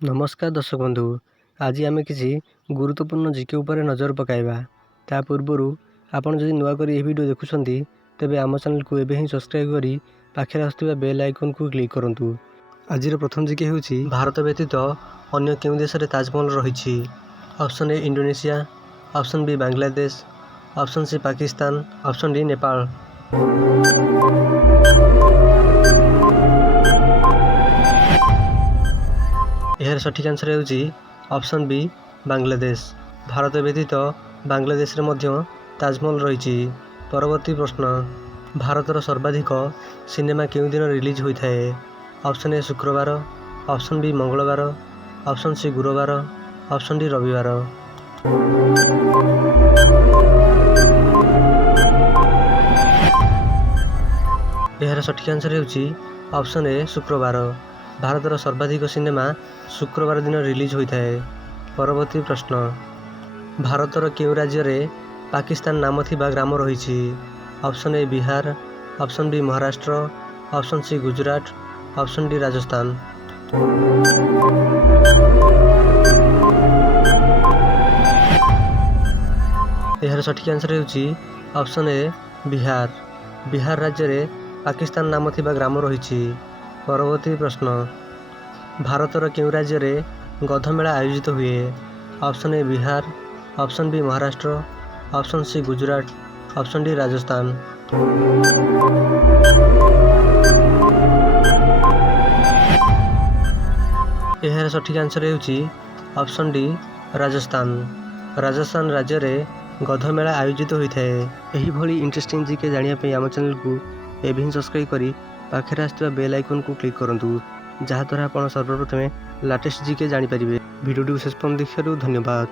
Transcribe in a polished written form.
नमस्कार दर्शक बंधु, आज आम किसी गुरुत्वपूर्ण जीके उपर नजर पकाइबा। ता पूर्व आपन जदि नुआ करी वीडियो देखुछंती तेबे आम चैनल को एबे ही सब्सक्राइब करी पाखरे आसुवा बेल आइकन को क्लिक करंतु। आजिर प्रथम जीके हेउची भारत व्यतीत अन्य केउ देश रे ताजमहल रहिछि। Option A Indonesia, option B Bangladesh, option C Pakistan, option D Nepal. यार सठिक आंसर हेउची ऑप्शन बी बांग्लादेश। भारत व्यतीत बांग्लादेश रे मध्य ताजमहल रहिछि। परवर्ती प्रश्न, भारतर सर्वाधिक सिनेमा केउ दिन रिलीज होइथाए? ऑप्शन ए शुक्रवार, ऑप्शन बी मंगलवार, ऑप्शन सी गुरुवार, ऑप्शन डी रविवार। यार सठिक आंसर हेउची ऑप्शन ए शुक्रवार। भारतर सर्वाधिक सिनेमा शुक्रवार दिन रिलीज होइथाए। परवर्ती प्रश्न, भारतर केउ राज्य रे पाकिस्तान नाम थिबा ग्राम रहिछि? Option A Bihar, option B Maharashtra, option C Gujarat, option D Rajasthan. यार सठिक आंसर हेउची ऑप्शन ए बिहार। बिहार राज्य रे पाकिस्तान नाम थिबा ग्राम रहिछि। परवर्ती प्रश्न, भारतर केउ राज्य रे गधमेला आयोजित हुए? Option A Bihar, option B Maharashtra, option C Gujarat, option D Rajasthan. यार सठिक आंसर हेउची ऑप्शन डी राजस्थान। राजस्थान राज्य रे गधमेला आयोजित होइथाए। एही भली इंटरेस्टिंग जीके जानिया पे आम चैनल को एबे ही सब्सक्राइब करी पाखरे आसुवा बेल आइकन को क्लिक करंतु, जहाँ द्वारा आपण सर्वप्रथमे लेटेस्ट जीके जानि परिबे। वीडियो शेष पर्यंत देखिबारु धन्यवाद।